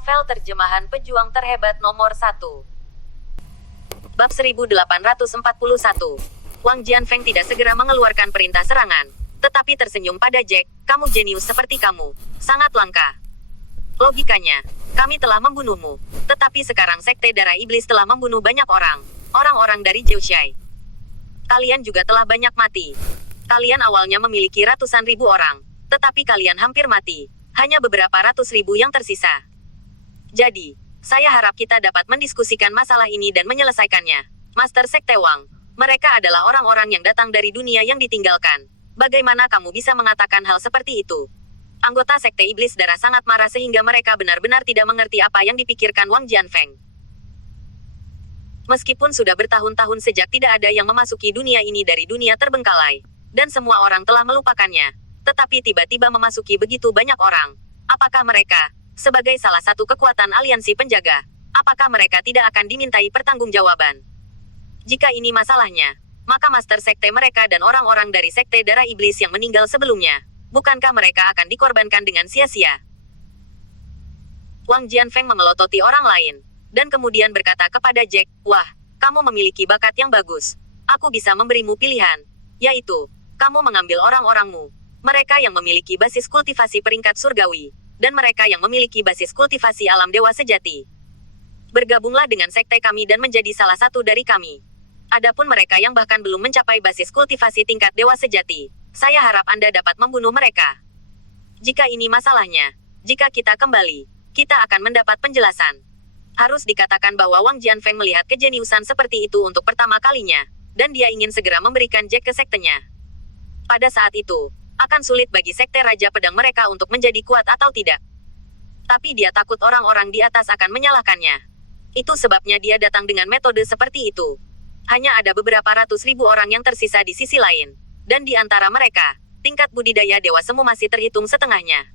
Novel terjemahan pejuang terhebat nomor 1. Bab 1841. Wang Jianfeng tidak segera mengeluarkan perintah serangan, tetapi tersenyum pada Jack. Kamu jenius seperti kamu. Sangat langka. Logikanya, kami telah membunuhmu. Tetapi sekarang Sekte Darah Iblis telah membunuh banyak orang. Orang-orang dari Zhouxai. Kalian juga telah banyak mati. Kalian awalnya memiliki ratusan ribu orang, tetapi kalian hampir mati. Hanya beberapa ratus ribu yang tersisa. Jadi, saya harap kita dapat mendiskusikan masalah ini dan menyelesaikannya. Master Sekte Wang, mereka adalah orang-orang yang datang dari dunia yang ditinggalkan. Bagaimana kamu bisa mengatakan hal seperti itu? Anggota Sekte Iblis Darah sangat marah sehingga mereka benar-benar tidak mengerti apa yang dipikirkan Wang Jianfeng. Meskipun sudah bertahun-tahun sejak tidak ada yang memasuki dunia ini dari dunia terbengkalai, dan semua orang telah melupakannya, tetapi tiba-tiba memasuki begitu banyak orang. Apakah mereka, sebagai salah satu kekuatan aliansi penjaga, apakah mereka tidak akan dimintai pertanggungjawaban? Jika ini masalahnya, maka Master Sekte mereka dan orang-orang dari Sekte Darah Iblis yang meninggal sebelumnya, bukankah mereka akan dikorbankan dengan sia-sia? Wang Jianfeng memelototi orang lain, dan kemudian berkata kepada Jack, "Wah, kamu memiliki bakat yang bagus. Aku bisa memberimu pilihan, yaitu, kamu mengambil orang-orangmu, mereka yang memiliki basis kultivasi peringkat surgawi, dan mereka yang memiliki basis kultivasi alam dewa sejati. Bergabunglah dengan sekte kami dan menjadi salah satu dari kami. Adapun mereka yang bahkan belum mencapai basis kultivasi tingkat dewa sejati, saya harap Anda dapat membunuh mereka. Jika ini masalahnya, jika kita kembali, kita akan mendapat penjelasan." Harus dikatakan bahwa Wang Jianfeng melihat kejeniusan seperti itu untuk pertama kalinya, dan dia ingin segera memberikan Jack ke sektenya. Pada saat itu, akan sulit bagi sekte Raja Pedang mereka untuk menjadi kuat atau tidak. Tapi dia takut orang-orang di atas akan menyalahkannya. Itu sebabnya dia datang dengan metode seperti itu. Hanya ada beberapa ratus ribu orang yang tersisa di sisi lain. Dan di antara mereka, tingkat budidaya Dewa Semu masih terhitung setengahnya.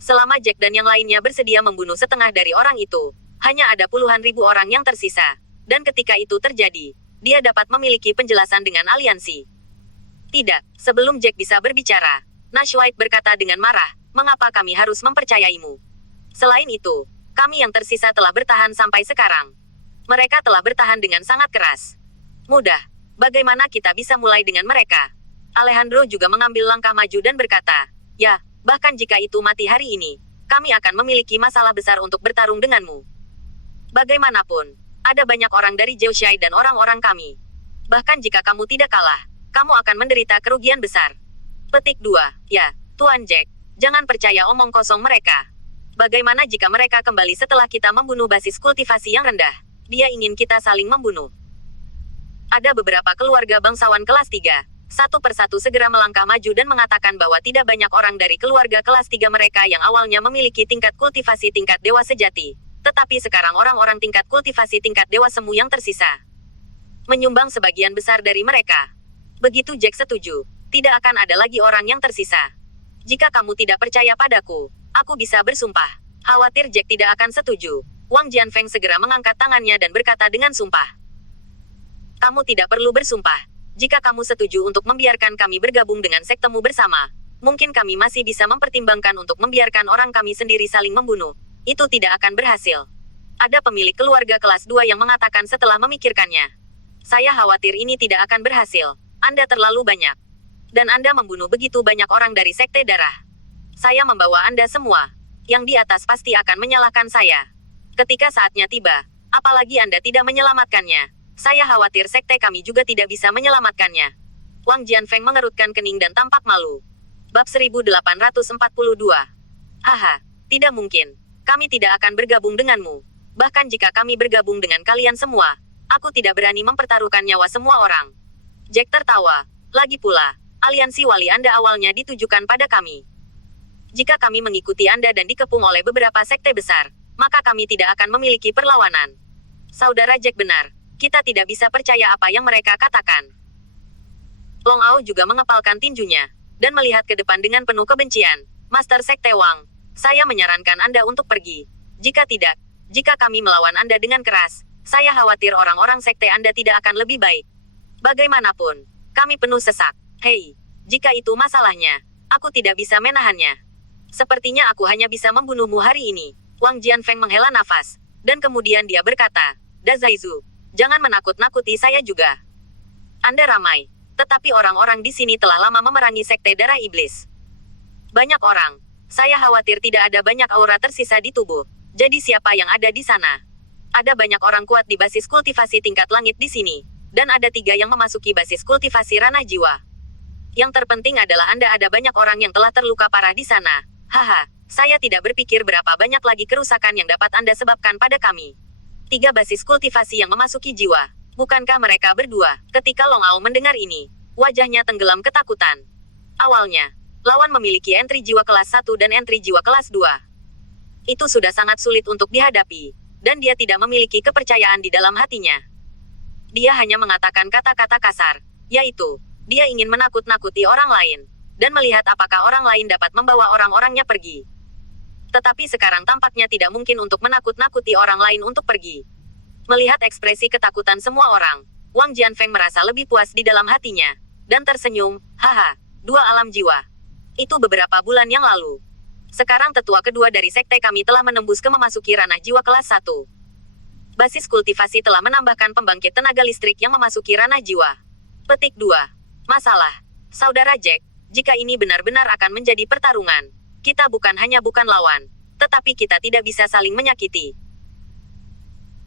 Selama Jack dan yang lainnya bersedia membunuh setengah dari orang itu, hanya ada puluhan ribu orang yang tersisa. Dan ketika itu terjadi, dia dapat memiliki penjelasan dengan aliansi. Tidak, sebelum Jack bisa berbicara, Nash White berkata dengan marah, "Mengapa kami harus mempercayaimu? Selain itu, kami yang tersisa telah bertahan sampai sekarang. Mereka telah bertahan dengan sangat keras. Mudah, bagaimana kita bisa mulai dengan mereka?" Alejandro juga mengambil langkah maju dan berkata, "Ya, bahkan jika itu mati hari ini, kami akan memiliki masalah besar untuk bertarung denganmu. Bagaimanapun, ada banyak orang dari Zhouxai dan orang-orang kami. Bahkan jika kamu tidak kalah, kamu akan menderita kerugian besar." Petik 2. Ya, Tuan Jack, jangan percaya omong kosong mereka. Bagaimana jika mereka kembali setelah kita membunuh basis kultivasi yang rendah? Dia ingin kita saling membunuh. Ada beberapa keluarga bangsawan kelas 3, satu persatu segera melangkah maju dan mengatakan bahwa tidak banyak orang dari keluarga kelas 3 mereka yang awalnya memiliki tingkat kultivasi tingkat dewa sejati. Tetapi sekarang orang-orang tingkat kultivasi tingkat dewa semu yang tersisa menyumbang sebagian besar dari mereka. Begitu Jack setuju, tidak akan ada lagi orang yang tersisa. Jika kamu tidak percaya padaku, aku bisa bersumpah. Khawatir Jack tidak akan setuju, Wang Jianfeng segera mengangkat tangannya dan berkata dengan sumpah. "Kamu tidak perlu bersumpah. Jika kamu setuju untuk membiarkan kami bergabung dengan sektemu bersama, mungkin kami masih bisa mempertimbangkan untuk membiarkan orang kami sendiri saling membunuh. Itu tidak akan berhasil." Ada pemilik keluarga kelas 2 yang mengatakan setelah memikirkannya. "Saya khawatir ini tidak akan berhasil. Anda terlalu banyak. Dan Anda membunuh begitu banyak orang dari Sekte Darah. Saya membawa Anda semua. Yang di atas pasti akan menyalahkan saya. Ketika saatnya tiba, apalagi Anda tidak menyelamatkannya, saya khawatir sekte kami juga tidak bisa menyelamatkannya." Wang Jianfeng mengerutkan kening dan tampak malu. Bab 1842. "Haha, tidak mungkin. Kami tidak akan bergabung denganmu. Bahkan jika kami bergabung dengan kalian semua, aku tidak berani mempertaruhkan nyawa semua orang." Jack tertawa. "Lagi pula, aliansi wali Anda awalnya ditujukan pada kami. Jika kami mengikuti Anda dan dikepung oleh beberapa sekte besar, maka kami tidak akan memiliki perlawanan." Saudara Jack benar. Kita tidak bisa percaya apa yang mereka katakan. Long Ao juga mengepalkan tinjunya, dan melihat ke depan dengan penuh kebencian. "Master Sekte Wang, saya menyarankan Anda untuk pergi. Jika tidak, jika kami melawan Anda dengan keras, saya khawatir orang-orang sekte Anda tidak akan lebih baik. Bagaimanapun, kami penuh sesak. Hei, jika itu masalahnya, aku tidak bisa menahannya. Sepertinya aku hanya bisa membunuhmu hari ini. Wang Jianfeng menghela nafas, dan kemudian dia berkata, Dazaizu, jangan menakut-nakuti saya juga. Anda ramai, tetapi orang-orang di sini telah lama memerangi Sekte Darah Iblis. Banyak orang. Saya khawatir tidak ada banyak aura tersisa di tubuh. Jadi siapa yang ada di sana? Ada banyak orang kuat di basis kultivasi tingkat langit di sini. Dan ada 3 yang memasuki basis kultivasi ranah jiwa. Yang terpenting adalah Anda ada banyak orang yang telah terluka parah di sana. Haha, saya tidak berpikir berapa banyak lagi kerusakan yang dapat Anda sebabkan pada kami. 3 basis kultivasi yang memasuki jiwa. Bukankah mereka berdua? Ketika Long Ao mendengar ini, wajahnya tenggelam ketakutan. Awalnya, lawan memiliki entry jiwa kelas 1 dan entry jiwa kelas 2. Itu sudah sangat sulit untuk dihadapi, dan dia tidak memiliki kepercayaan di dalam hatinya. Dia hanya mengatakan kata-kata kasar, yaitu, dia ingin menakut-nakuti orang lain, dan melihat apakah orang lain dapat membawa orang-orangnya pergi. Tetapi sekarang tampaknya tidak mungkin untuk menakut-nakuti orang lain untuk pergi. Melihat ekspresi ketakutan semua orang, Wang Jianfeng merasa lebih puas di dalam hatinya, dan tersenyum, haha, 2 alam jiwa. Itu beberapa bulan yang lalu. Sekarang tetua kedua dari sekte kami telah menembus ke memasuki ranah jiwa kelas 1. Basis kultivasi telah menambahkan pembangkit tenaga listrik yang memasuki ranah jiwa. Petik 2. Masalah. Saudara Jack, jika ini benar-benar akan menjadi pertarungan, kita bukan hanya bukan lawan, tetapi kita tidak bisa saling menyakiti.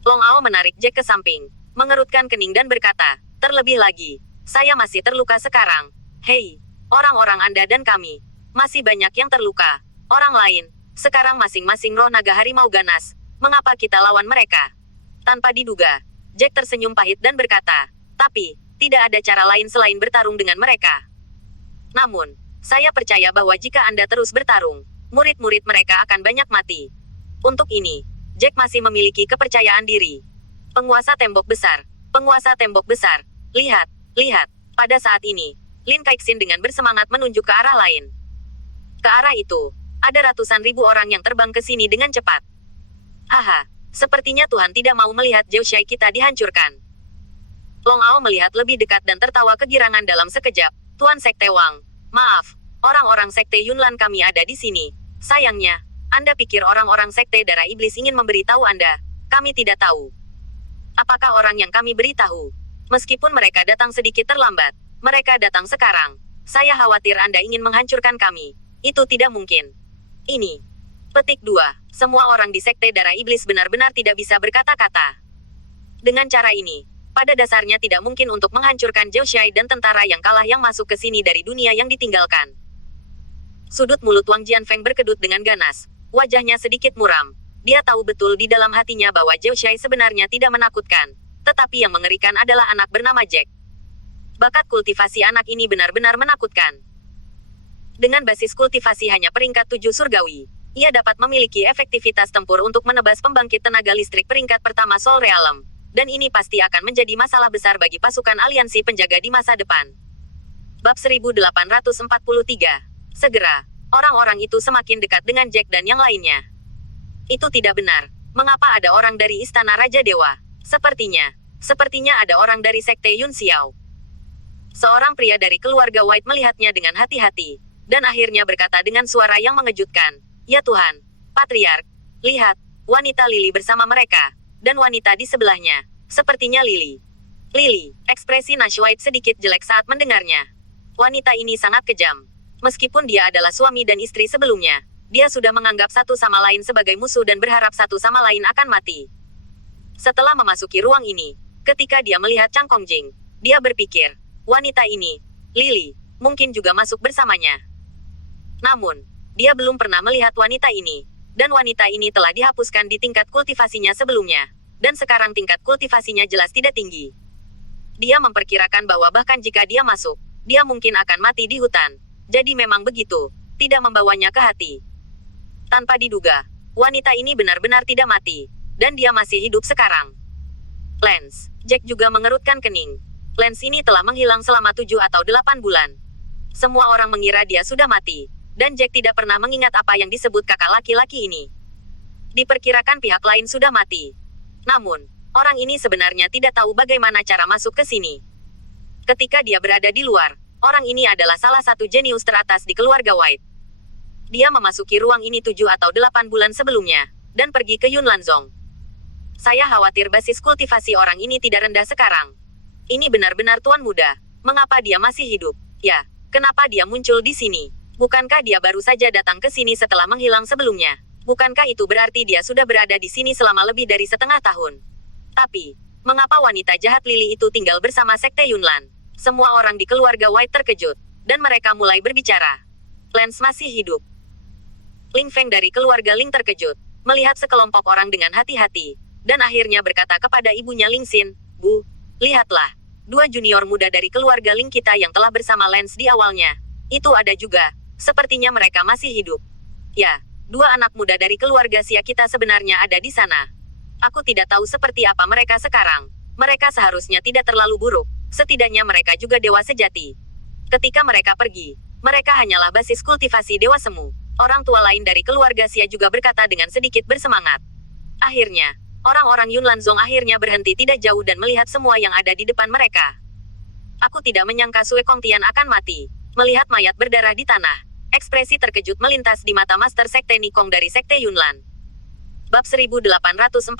Long Ao menarik Jack ke samping, mengerutkan kening dan berkata, terlebih lagi, saya masih terluka sekarang. Hei, orang-orang Anda dan kami, masih banyak yang terluka. Orang lain, sekarang masing-masing roh naga harimau ganas, mengapa kita lawan mereka? Tanpa diduga, Jack tersenyum pahit dan berkata, tapi, tidak ada cara lain selain bertarung dengan mereka. Namun, saya percaya bahwa jika Anda terus bertarung, murid-murid mereka akan banyak mati. Untuk ini, Jack masih memiliki kepercayaan diri. Penguasa tembok besar, lihat, lihat, pada saat ini, Lin Kaixin dengan bersemangat menunjuk ke arah lain. Ke arah itu, ada ratusan ribu orang yang terbang ke sini dengan cepat. Haha. Sepertinya Tuhan tidak mau melihat Jiushai kita dihancurkan. Long Ao melihat lebih dekat dan tertawa kegirangan dalam sekejap. Tuan Sekte Wang, maaf, orang-orang Sekte Yunlan kami ada di sini. Sayangnya, Anda pikir orang-orang Sekte Darah Iblis ingin memberitahu Anda. Kami tidak tahu. Apakah orang yang kami beritahu? Meskipun mereka datang sedikit terlambat, mereka datang sekarang. Saya khawatir Anda ingin menghancurkan kami. Itu tidak mungkin. Ini. Petik 2. Semua orang di Sekte Darah Iblis benar-benar tidak bisa berkata-kata. Dengan cara ini, pada dasarnya tidak mungkin untuk menghancurkan Jiushai dan tentara yang kalah yang masuk ke sini dari dunia yang ditinggalkan. Sudut mulut Wang Jianfeng berkedut dengan ganas. Wajahnya sedikit muram. Dia tahu betul di dalam hatinya bahwa Jiushai sebenarnya tidak menakutkan. Tetapi yang mengerikan adalah anak bernama Jack. Bakat kultivasi anak ini benar-benar menakutkan. Dengan basis kultivasi hanya peringkat 7 surgawi, ia dapat memiliki efektivitas tempur untuk menebas pembangkit tenaga listrik peringkat pertama Soul Realm. Dan ini pasti akan menjadi masalah besar bagi pasukan aliansi penjaga di masa depan. Bab 1843. Segera, orang-orang itu semakin dekat dengan Jack dan yang lainnya. Itu tidak benar. Mengapa ada orang dari Istana Raja Dewa? Sepertinya ada orang dari Sekte Yun Xiao. Seorang pria dari keluarga White melihatnya dengan hati-hati, dan akhirnya berkata dengan suara yang mengejutkan, ya Tuhan, Patriark, lihat, wanita Lily bersama mereka, dan wanita di sebelahnya, sepertinya Lily. Lily, ekspresi Nash White sedikit jelek saat mendengarnya. Wanita ini sangat kejam. Meskipun dia adalah suami dan istri sebelumnya, dia sudah menganggap satu sama lain sebagai musuh dan berharap satu sama lain akan mati. Setelah memasuki ruang ini, ketika dia melihat Chang Kongjing, dia berpikir, wanita ini, Lily, mungkin juga masuk bersamanya. Namun, dia belum pernah melihat wanita ini, dan wanita ini telah dihapuskan di tingkat kultivasinya sebelumnya, dan sekarang tingkat kultivasinya jelas tidak tinggi. Dia memperkirakan bahwa bahkan jika dia masuk, dia mungkin akan mati di hutan. Jadi memang begitu, tidak membawanya ke hati. Tanpa diduga, wanita ini benar-benar tidak mati, dan dia masih hidup sekarang. Lance, Jack juga mengerutkan kening. Lance ini telah menghilang selama 7 atau 8 bulan. Semua orang mengira dia sudah mati. Dan Jack tidak pernah mengingat apa yang disebut kakak laki-laki ini. Diperkirakan pihak lain sudah mati. Namun, orang ini sebenarnya tidak tahu bagaimana cara masuk ke sini. Ketika dia berada di luar, orang ini adalah salah satu jenius teratas di keluarga White. Dia memasuki ruang ini 7 atau 8 bulan sebelumnya, dan pergi ke Yunlanzong. Saya khawatir basis kultivasi orang ini tidak rendah sekarang. Ini benar-benar tuan muda. Mengapa dia masih hidup? Ya, kenapa dia muncul di sini? Bukankah dia baru saja datang ke sini setelah menghilang sebelumnya? Bukankah itu berarti dia sudah berada di sini selama lebih dari setengah tahun? Tapi, mengapa wanita jahat Lily itu tinggal bersama Sekte Yunlan? Semua orang di keluarga White terkejut, dan mereka mulai berbicara. Lance masih hidup. Ling Feng dari keluarga Ling terkejut, melihat sekelompok orang dengan hati-hati, dan akhirnya berkata kepada ibunya Ling Xin, "Bu, lihatlah, dua junior muda dari keluarga Ling kita yang telah bersama Lance di awalnya. Itu ada juga, sepertinya mereka masih hidup. Ya, dua anak muda dari keluarga Xia kita sebenarnya ada di sana. Aku tidak tahu seperti apa mereka sekarang. Mereka seharusnya tidak terlalu buruk, setidaknya mereka juga dewa sejati. Ketika mereka pergi, mereka hanyalah basis kultivasi dewa semu." Orang tua lain dari keluarga Xia juga berkata dengan sedikit bersemangat. Akhirnya, orang-orang Yunlanzong akhirnya berhenti tidak jauh dan melihat semua yang ada di depan mereka. Aku tidak menyangka Sue Kongtian akan mati. Melihat mayat berdarah di tanah, ekspresi terkejut melintas di mata Master Sekte Nikong dari Sekte Yunlan. Bab 1844.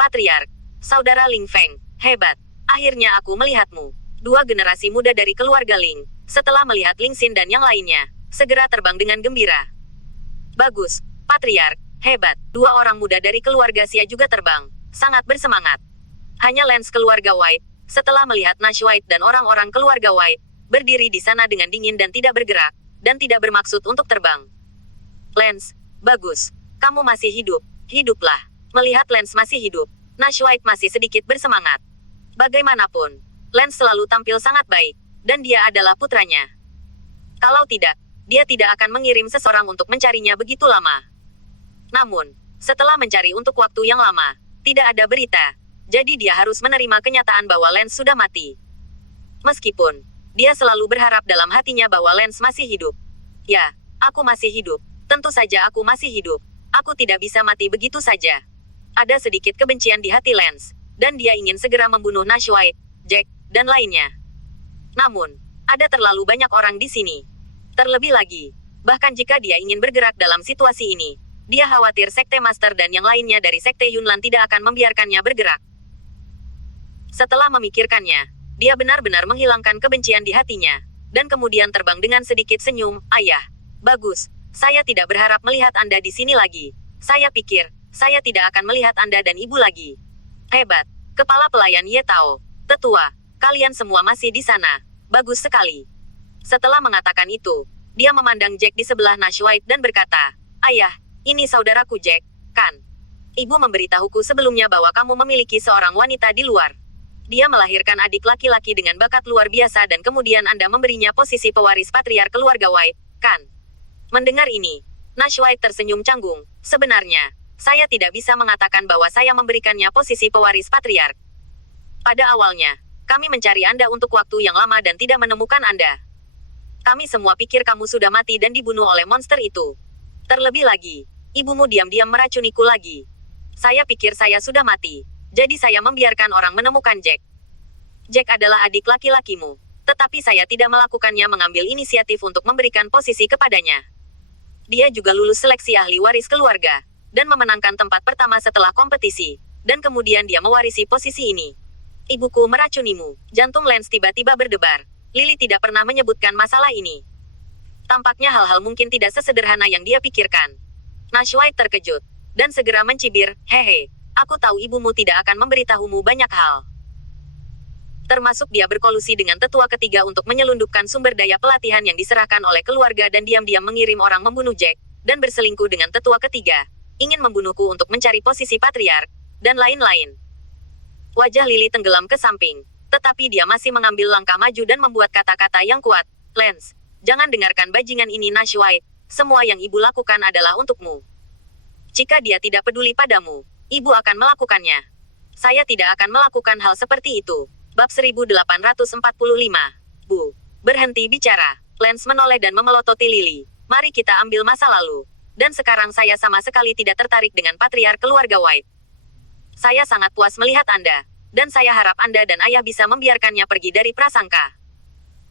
Patriark. Saudara Ling Feng, hebat. Akhirnya aku melihatmu. Dua generasi muda dari keluarga Ling, setelah melihat Ling Xin dan yang lainnya, segera terbang dengan gembira. Bagus, Patriark, hebat. Dua orang muda dari keluarga Xia juga terbang, sangat bersemangat. Hanya Lance keluarga White, setelah melihat Nash White dan orang-orang keluarga White, berdiri di sana dengan dingin dan tidak bergerak, dan tidak bermaksud untuk terbang. Lance, bagus. Kamu masih hidup. Hiduplah. Melihat Lance masih hidup, Nash White masih sedikit bersemangat. Bagaimanapun, Lance selalu tampil sangat baik, dan dia adalah putranya. Kalau tidak, dia tidak akan mengirim seseorang untuk mencarinya begitu lama. Namun, setelah mencari untuk waktu yang lama, tidak ada berita. Jadi dia harus menerima kenyataan bahwa Lance sudah mati. Meskipun, dia selalu berharap dalam hatinya bahwa Lance masih hidup. Ya, aku masih hidup. Tentu saja aku masih hidup. Aku tidak bisa mati begitu saja. Ada sedikit kebencian di hati Lance, dan dia ingin segera membunuh Nash White, Jack, dan lainnya. Namun, ada terlalu banyak orang di sini. Terlebih lagi, bahkan jika dia ingin bergerak dalam situasi ini, dia khawatir Sekte Master dan yang lainnya dari Sekte Yunlan tidak akan membiarkannya bergerak. Setelah memikirkannya, dia benar-benar menghilangkan kebencian di hatinya, dan kemudian terbang dengan sedikit senyum. Ayah, bagus, saya tidak berharap melihat Anda di sini lagi. Saya pikir, saya tidak akan melihat Anda dan Ibu lagi. Hebat, Kepala Pelayan Ye Tao, Tetua, kalian semua masih di sana. Bagus sekali. Setelah mengatakan itu, dia memandang Jack di sebelah Nash White dan berkata, "Ayah, ini saudaraku Jack, kan? Ibu memberitahuku sebelumnya bahwa kamu memiliki seorang wanita di luar. Dia melahirkan adik laki-laki dengan bakat luar biasa dan kemudian Anda memberinya posisi pewaris patriark keluarga White, kan?" Mendengar ini, Nash White tersenyum canggung. "Sebenarnya, saya tidak bisa mengatakan bahwa saya memberikannya posisi pewaris patriark. Pada awalnya, kami mencari Anda untuk waktu yang lama dan tidak menemukan Anda. Kami semua pikir kamu sudah mati dan dibunuh oleh monster itu. Terlebih lagi, ibumu diam-diam meracuniku lagi. Saya pikir saya sudah mati, jadi saya membiarkan orang menemukan Jack. Jack adalah adik laki-lakimu, tetapi saya tidak melakukannya mengambil inisiatif untuk memberikan posisi kepadanya. Dia juga lulus seleksi ahli waris keluarga, dan memenangkan tempat pertama setelah kompetisi, dan kemudian dia mewarisi posisi ini. Ibuku meracunimu." Jantung Lance tiba-tiba berdebar. Lily tidak pernah menyebutkan masalah ini. Tampaknya hal-hal mungkin tidak sesederhana yang dia pikirkan. Nash White terkejut, dan segera mencibir, "Hehe, aku tahu ibumu tidak akan memberitahumu banyak hal. Termasuk dia berkolusi dengan tetua ketiga untuk menyelundupkan sumber daya pelatihan yang diserahkan oleh keluarga dan diam-diam mengirim orang membunuh Jack, dan berselingkuh dengan tetua ketiga, ingin membunuhku untuk mencari posisi patriark, dan lain-lain." Wajah Lily tenggelam ke samping, tetapi dia masih mengambil langkah maju dan membuat kata-kata yang kuat. "Lance, jangan dengarkan bajingan ini Nash White, semua yang ibu lakukan adalah untukmu. Jika dia tidak peduli padamu, ibu akan melakukannya. Saya tidak akan melakukan hal seperti itu." Bab 1845. "Bu, berhenti bicara." Lance menoleh dan memelototi Lily. "Mari kita ambil masa lalu. Dan sekarang saya sama sekali tidak tertarik dengan patriark keluarga White. Saya sangat puas melihat Anda, dan saya harap Anda dan ayah bisa membiarkannya pergi dari prasangka.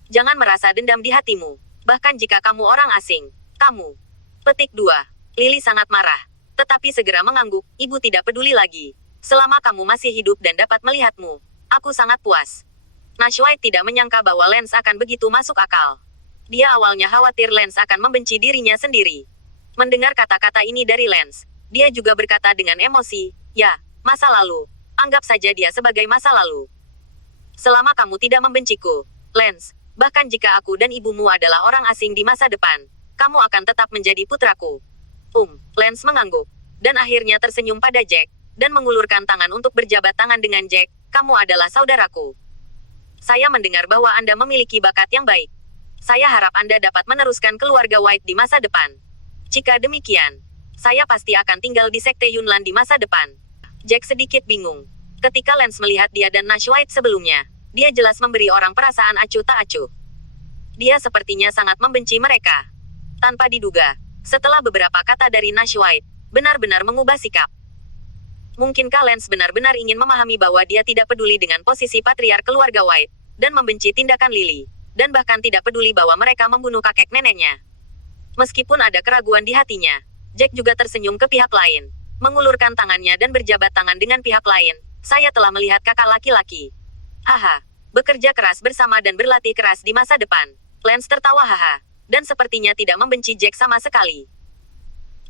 Jangan merasa dendam di hatimu, bahkan jika kamu orang asing. Kamu." Petik 2. Lily sangat marah. Tetapi segera mengangguk, ibu tidak peduli lagi. Selama kamu masih hidup dan dapat melihatmu, aku sangat puas. Nashwaite tidak menyangka bahwa Lance akan begitu masuk akal. Dia awalnya khawatir Lance akan membenci dirinya sendiri. Mendengar kata-kata ini dari Lance, dia juga berkata dengan emosi, ya, masa lalu. Anggap saja dia sebagai masa lalu. Selama kamu tidak membenciku, Lance, bahkan jika aku dan ibumu adalah orang asing di masa depan, kamu akan tetap menjadi putraku. Lance mengangguk, dan akhirnya tersenyum pada Jack, dan mengulurkan tangan untuk berjabat tangan dengan Jack, kamu adalah saudaraku. Saya mendengar bahwa Anda memiliki bakat yang baik. Saya harap Anda dapat meneruskan keluarga White di masa depan. Jika demikian, saya pasti akan tinggal di Sekte Yunlan di masa depan. Jack sedikit bingung. Ketika Lance melihat dia dan Nashwaite sebelumnya, dia jelas memberi orang perasaan acuh tak acuh. Dia sepertinya sangat membenci mereka. Tanpa diduga, setelah beberapa kata dari Nashwaite, benar-benar mengubah sikap. Mungkinkah Lance benar-benar ingin memahami bahwa dia tidak peduli dengan posisi patriark keluarga White, dan membenci tindakan Lily, dan bahkan tidak peduli bahwa mereka membunuh kakek neneknya. Meskipun ada keraguan di hatinya, Jack juga tersenyum ke pihak lain, mengulurkan tangannya dan berjabat tangan dengan pihak lain. Saya telah melihat kakak laki-laki. Haha, bekerja keras bersama dan berlatih keras di masa depan. Lance tertawa haha, dan sepertinya tidak membenci Jack sama sekali.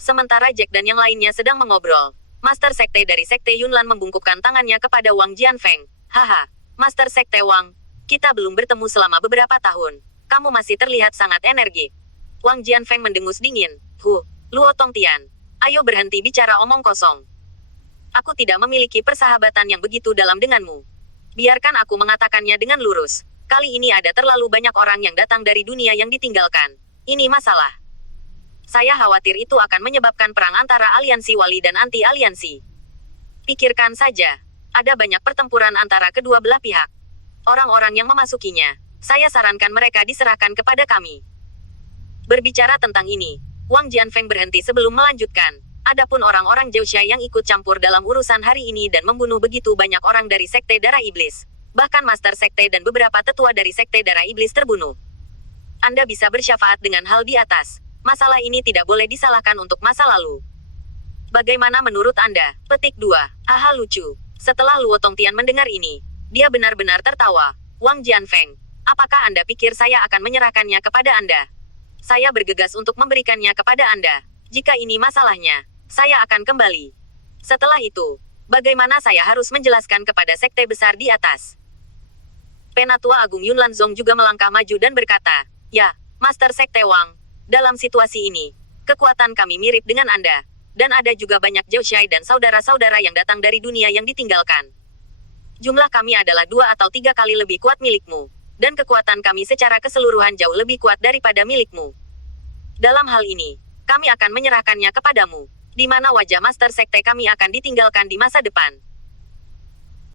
Sementara Jack dan yang lainnya sedang mengobrol, Master Sekte dari Sekte Yunlan membungkukkan tangannya kepada Wang Jianfeng. Haha, Master Sekte Wang, kita belum bertemu selama beberapa tahun. Kamu masih terlihat sangat energik. Wang Jianfeng mendengus dingin. Luo Tongtian, ayo berhenti bicara omong kosong. Aku tidak memiliki persahabatan yang begitu dalam denganmu. Biarkan aku mengatakannya dengan lurus. Kali ini ada terlalu banyak orang yang datang dari dunia yang ditinggalkan. Ini masalah. Saya khawatir itu akan menyebabkan perang antara aliansi wali dan anti-aliansi. Pikirkan saja, ada banyak pertempuran antara kedua belah pihak. Orang-orang yang memasukinya, saya sarankan mereka diserahkan kepada kami. Berbicara tentang ini, Wang Jianfeng berhenti sebelum melanjutkan. Adapun orang-orang Zhou yang ikut campur dalam urusan hari ini dan membunuh begitu banyak orang dari Sekte Darah Iblis, bahkan Master Sekte dan beberapa tetua dari Sekte Darah Iblis terbunuh. Anda bisa bersyafaat dengan hal di atas. Masalah ini tidak boleh disalahkan untuk masa lalu. Bagaimana menurut Anda? Petik 2. Haha lucu. Setelah Luo Tongtian mendengar ini, dia benar-benar tertawa. Wang Jianfeng, apakah Anda pikir saya akan menyerahkannya kepada Anda? Saya bergegas untuk memberikannya kepada Anda. Jika ini masalahnya, saya akan kembali. Setelah itu, bagaimana saya harus menjelaskan kepada sekte besar di atas? Penatua Agung Yunlan Zong juga melangkah maju dan berkata, ya, Master Sekte Wang, dalam situasi ini, kekuatan kami mirip dengan Anda, dan ada juga banyak Zhou dan saudara-saudara yang datang dari dunia yang ditinggalkan. Jumlah kami adalah 2 atau 3 kali lebih kuat milikmu, dan kekuatan kami secara keseluruhan jauh lebih kuat daripada milikmu. Dalam hal ini, kami akan menyerahkannya kepadamu, di mana wajah Master Sekte kami akan ditinggalkan di masa depan.